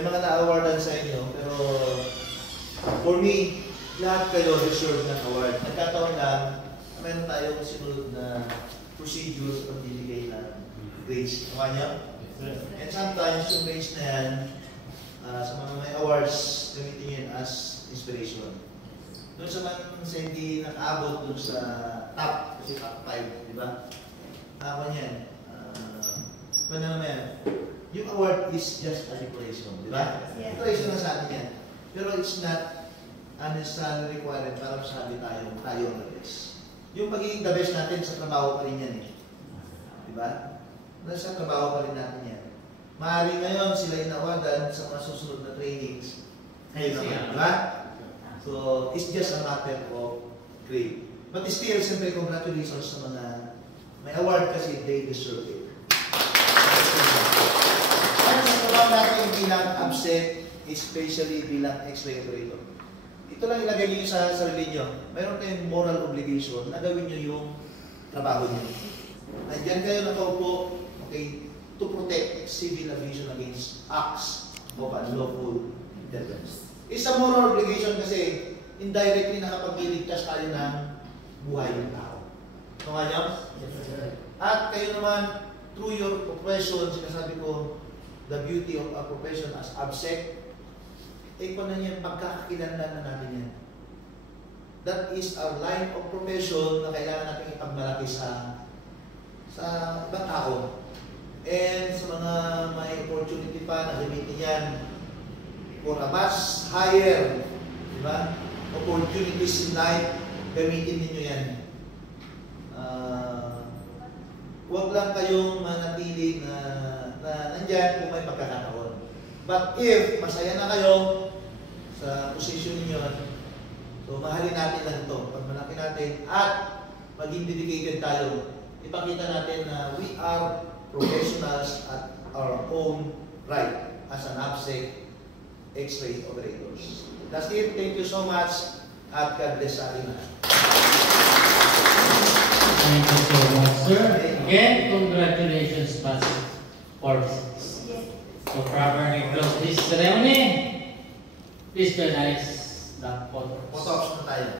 may mga na-awardan sa inyo, pero for me, lahat kayo deserve ng award. Nagkataon lang, meron tayong sinunod na procedures at pagbibigay ng grades. Nakuha niyo? And sometimes yung grades na yan, sa mga may awards, gamitin yan as inspiration. Doon sa mga hindi nakaabot doon sa top, kasi top 5, di ba? Ako niyan. Ano naman, yung award is just a decoration, di ba? Yeah. Decoration na sa atin yan. Pero it's not unnecessary requirement para masabi tayo ang the best. Yung magiging the best natin sa trabaho pa rin yan eh. Di ba? Nasa trabaho pa rin natin yan. Maaaring ngayon sila inawadan sa mga susunod na trainings. Ngayon naman, di ba? So, it's just a matter of grade. But still, siyempre, congratulations sa mga may award kasi they deserve it. Ano sa trabaho natin bilang absent, especially bilang X-ray operator? Ito lang ilagay niyo sa sarili niyo. Mayroon kayong moral obligation na gawin niyo yung trabaho niyo. Nandiyan kayo nakaupo, okay, to protect civil aviation against acts of unlawful interference. It's a moral obligation kasi indirectly nakapag-iligtas tayo ng buhay ng tao. So nga niyo? At kayo naman, through your profession, sinasabi ko, the beauty of a profession as ABSEC, kung na niyan, pagkakakilanlan na natin yan. That is our line of profession na kailangan natin ipagmalaki sa ibang tao. And sa mga may opportunity pa na gamitin yan for a much higher, di ba? Opportunities in life, gamitin ninyo yan. Huwag lang kayong manatili na nandyan kung may pagkakataon. But if masaya na kayo sa position ninyo, so mahalin natin lang ito. Pag malaki natin at maging dedicated tayo, ipakita natin na we are professionals at our own right as an ABSEC X-ray operators. That's it. Thank you so much at God bless sa atin. Thank you so much, sir. Again, congratulations, Pastor Forces. So, properly close this ceremony. Please join us the photo. Photo ops na tayo.